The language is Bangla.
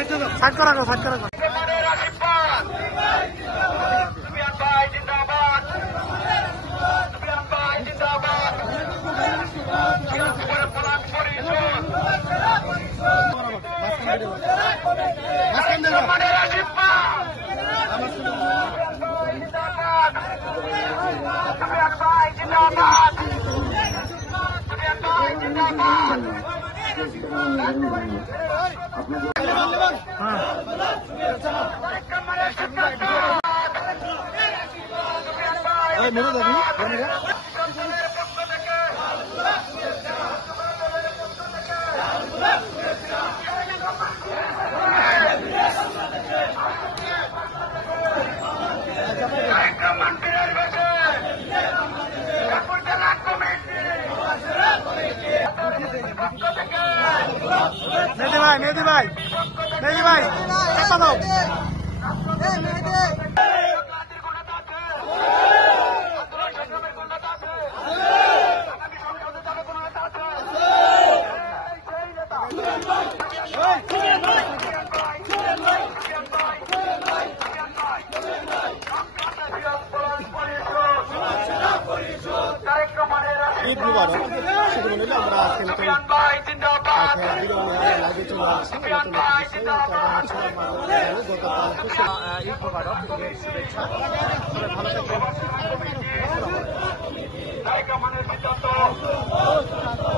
সাইড করা গো, সাইড করা গো। মেহেদি ভাই, মেহেদি ভাই, চাপা দাও। ঈদ মুবারক। শুধু বলে আমরা আজকে নতুন ঈদ মুবারক, শুভেচ্ছা, ভালো থাকবেন।